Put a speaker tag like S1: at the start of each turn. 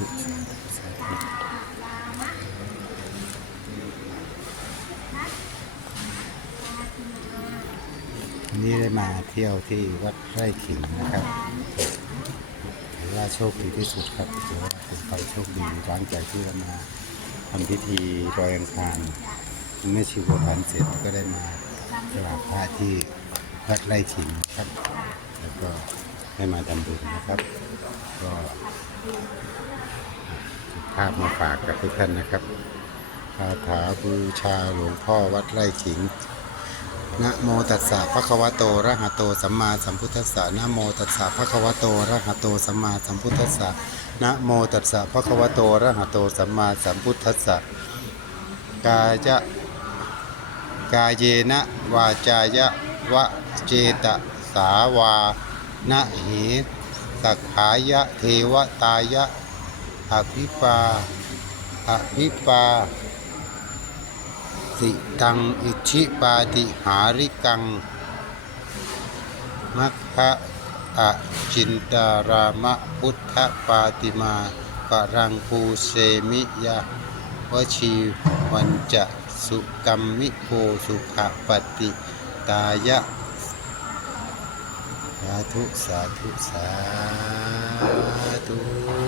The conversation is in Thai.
S1: ธุสาธุสาธุวันนี้ได้มาเที่ยวที่วัดไร่ขิงนะครับถือว่าโชคดีที่สุดครับถือว่าเป็นความโชคดีหลังจากที่เรามาทำพิธีรอยอังคารเมื่อชิวพันเสร็จก็ได้มากราบพระที่วัดไร่ขิงครับ แล้วก็ได้มาทำบุญนะครับ ก็าพมาฝากกับทุกท่านนะครับคาถาบูชาหลวงพ่อวัดไร่ขิงนะโมตัสสะภะคะวะโตระหะโตสัมมาสัมพุทธัสสะนะโมตัสสะภะคะวะโตระหะโตสัมมาสัมพุทธัสสะนะโมตัสสะภะคะวะโตระหะโตสัมมาสัมพุทธัสสะกายะกายเยนะวาจายะวะเจตสาวานะเหสักขายะเทวตายะ อภิปาอภิปาสิตังอิชิปาติหาริกังมัคคะอะจินตารามะพุทธปาติมาปะรังปูเสมิยะวชีวันจะสุกัมมิโกสุขปฏิตายะ สาธุ สาธุ สาธุ